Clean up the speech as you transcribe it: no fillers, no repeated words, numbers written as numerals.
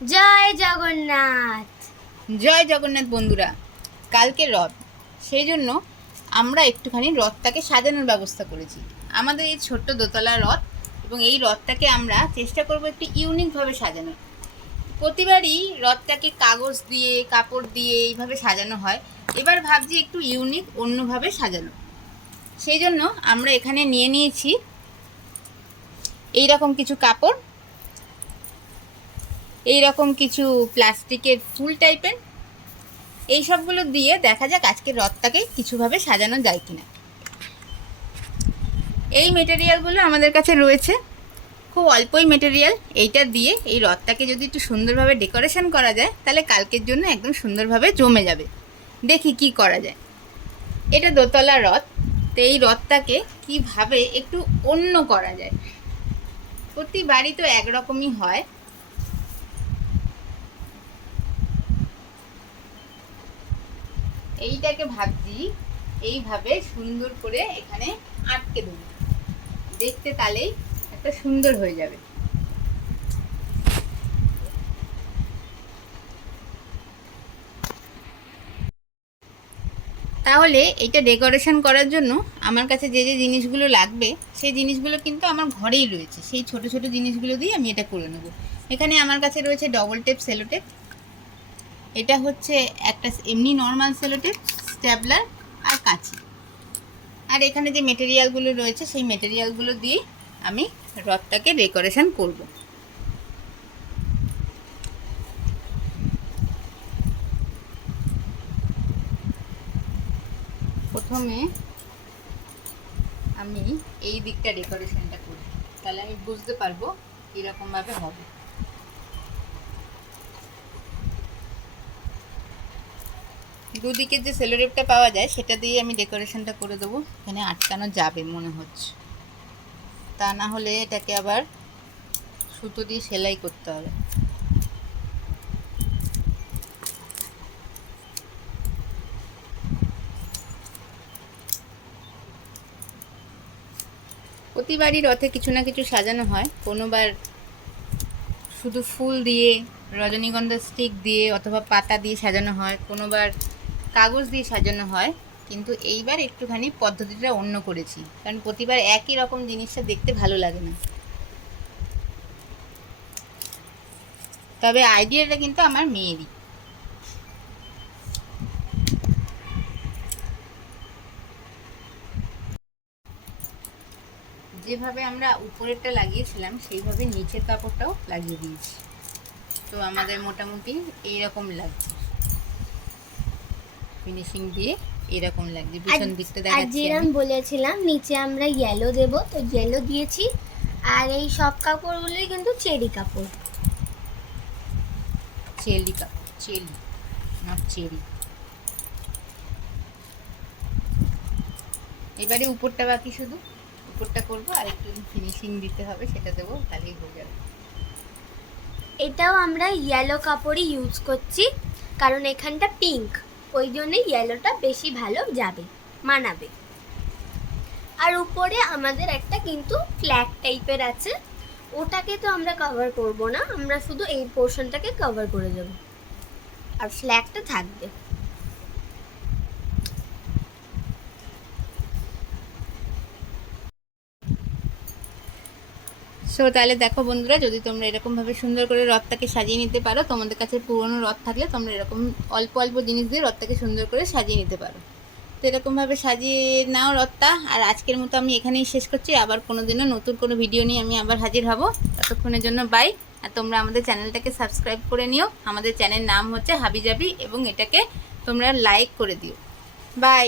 জয় জগন্নাথ। জয় জগন্নাথ বন্ধুরা, কালকে রথ, সেই জন্য আমরা একটুখানি রথটাকে সাজানোর ব্যবস্থা করেছি। আমাদের এই ছোট্ট দোতলা রথ, এবং এই রথটাকে আমরা চেষ্টা করব একটু ইউনিকভাবে সাজানোর। প্রতিবারই রথটাকে কাগজ দিয়ে কাপড় দিয়ে এইভাবে সাজানো হয়, এবার ভাবছি একটু ইউনিক অন্যভাবে সাজানো। সেই জন্য আমরা এখানে নিয়ে নিয়েছি এই রকম কিছু কাপড়, এই রকম কিছু প্লাস্টিকের ফুল টাইপের, এই সবগুলো দিয়ে দেখা যাক আজকে রথটাকে কিছুভাবে সাজানো যায় কিনা। এই মেটেরিয়ালগুলো আমাদের কাছে রয়েছে, খুব অল্পই মেটেরিয়াল। এইটা দিয়ে এই রথটাকে যদি একটু সুন্দরভাবে ডেকোরেশন করা যায় তাহলে কালকের জন্য একদম সুন্দরভাবে জমে যাবে। দেখি কি করা যায়। এটা দোতলা রথ, তো এই রথটাকে কিভাবে একটু অন্য করা যায়। প্রতিবারই তো একরকমই হয়। এইটাকে ভাবছি এইভাবে সুন্দর করে এখানে আটকে দেবো, দেখতে তাহলেই একটা সুন্দর হয়ে যাবে। তাহলে এইটা ডেকোরেশন করার জন্য আমার কাছে যে যে জিনিসগুলো লাগবে সেই জিনিসগুলো কিন্তু আমার ঘরেই রয়েছে। সেই ছোট ছোট জিনিসগুলো দিয়ে আমি এটা করে নেব। এখানে আমার কাছে রয়েছে ডবল টেপ সেলো টেপ, এটা হচ্ছে একটা এমনি নর্মাল সেলো টেপ, স্ট্যাপলার আর কাঁচি। আর এখানে যে মেটেরিয়ালগুলো রয়েছে সেই মেটেরিয়ালগুলো দিয়ে আমি রথটাকে ডেকোরেশন করব। প্রথমে আমি এই দিকটা ডেকোরেশনটা করি, তাহলে আমি বুঝতে পারবো কীরকমভাবে হবে। দুদিকে যে সেলোটেপটা পাওয়া যায় সেটা দিয়ে আমি ডেকোরেশনটা করে দেবো। এখানে আটকানো যাবে মনে হচ্ছে, তা না হলে এটাকে আবার সুতো দিয়ে সেলাই করতে হবে। প্রতিবারই রথে কিছু না কিছু সাজানো হয়, কোনোবার শুধু ফুল দিয়ে, রজনীগন্ধা স্টিক দিয়ে অথবা পাতা দিয়ে সাজানো হয়, কোনোবার কাগজ দিয়ে সাজানো হয়। কিন্তু এইবার একটুখানি পদ্ধতিটা অন্য করেছি, কারণ প্রতিবার একই রকম জিনিসটা দেখতে ভালো লাগে না। তবে আইডিয়াটা কিন্তু আমার মেয়েরই। যেভাবে আমরা উপরেরটা লাগিয়েছিলাম সেইভাবে নিচের কাপড়টাও লাগিয়ে দিয়েছি। তো আমাদের মোটামুটি এইরকম লাগছে, ফিনিশিং দিয়ে এরকম লাগছে। পিছন দিকটা দেখাচ্ছি। যেরকম বলেছিলাম নিচে আমরা ইয়েলো দেব, তো ইয়েলো দিয়েছি। আর এই সব কাপড়গুলোই কিন্তু চেরি কাপড়, চেলি কাপড়, চেলি নট চেরি। এবারে উপরটা বাকি, শুধু উপরটা করবো, আর একটু ফিনিশিং দিতে হবে, সেটা দেবো, তাহলেই হয়ে যাবে। এটাও আমরা ইয়েলো কাপড়ই ইউজ করছি, কারণ এখানটা পিঙ্ক, ওই জন্যই ইয়েলোটা বেশি ভালো যাবে, মানাবে। আর উপরে আমাদের একটা কিন্তু ফ্ল্যাগ টাইপের আছে, ওটাকে তো আমরা কভার করব না, আমরা শুধু এই পোর্শনটাকে কভার করে দেব, আর ফ্ল্যাগটা থাকবে। সো তাহলে দেখো বন্ধুরা, যদি তোমরা এরকমভাবে সুন্দর করে রথটাকে সাজিয়ে নিতে পারো, তোমাদের কাছে পুরনো রথ থাকলে তোমরা এরকম অল্প অল্প জিনিস দিয়ে রথটাকে সুন্দর করে সাজিয়ে নিতে পারো। তো এরকমভাবে সাজিয়ে নাও রথটা। আর আজকের মতো আমি এখানেই শেষ করছি। আবার কোনো দিনও নতুন কোনো ভিডিও নিয়ে আমি আবার হাজির হব। ততক্ষণের জন্য বাই। আর তোমরা আমাদের চ্যানেলটাকে সাবস্ক্রাইব করে নিও। আমাদের চ্যানেল নাম হচ্ছে হাবিজাবি, এবং এটাকে তোমরা লাইক করে দিও। বাই।